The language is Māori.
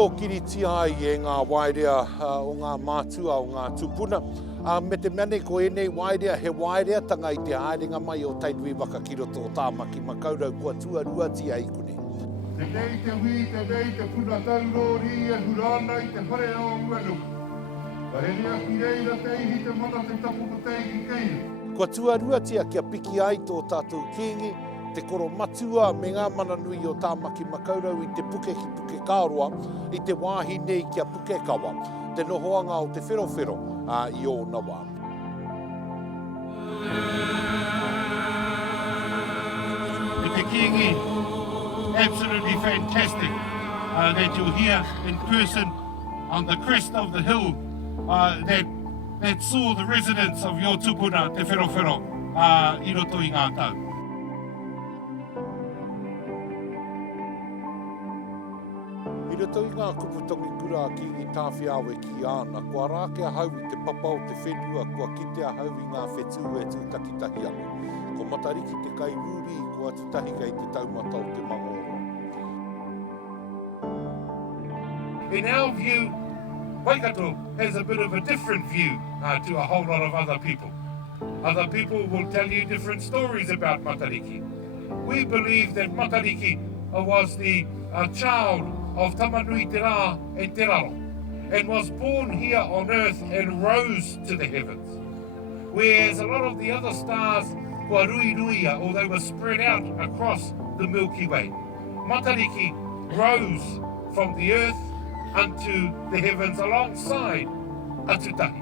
Ko kiriti ai e ngā wairea o ngā mātua o ngā tupuna. Me te mene ko enei wairea, he wairea tanga i te haerenga mai o Tainui Wakakiro tō tāmaki makaurau kua tuaruati ai kune. Te nei te hui, te nei te puna taurori e hurana i te whare o uenu. Ka he rea ki reira te ihi te mana te tapu ko te iki keina. Kua tuaruatia kia piki ai tō tātou kingi, te koro matua me ngā mananui o tāmaki makaurau i te puke ki puke kāroa, i te wāhi nei kia puke kawa, te nohoanga o te wherowhero i o na wā. Te kingi, absolutely fantastic that you're here in person on the crest of the hill that saw the residents of your tupuna, te wherowhero, i roto i ngā tau. I roto i ngā kuputongi kura ki i tāwhiawe ki ana, kua rāke a hau i te papa o te whenua, kua kite a hau i ngā whetuu e tūtakitahi anu. Ko Matariki te kai rūri, kua tutahi kei te taumata o te Maaori. In our view, Waikato has a bit of a different view to a whole lot of other people. Other people will tell you different stories about Matariki. We believe that Matariki was the child of Tamanui te rā e te raro, and was born here on earth and rose to the heavens. Whereas a lot of the other stars were ruiruia, or they were spread out across the Milky Way. Matariki rose from the earth unto the heavens alongside a tutahi.